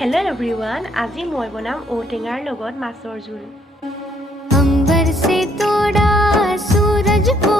Hello everyone, আজি मैं बनाम औटेঙार লগত माछर झोल। अंबर से तोड़ा सूरज को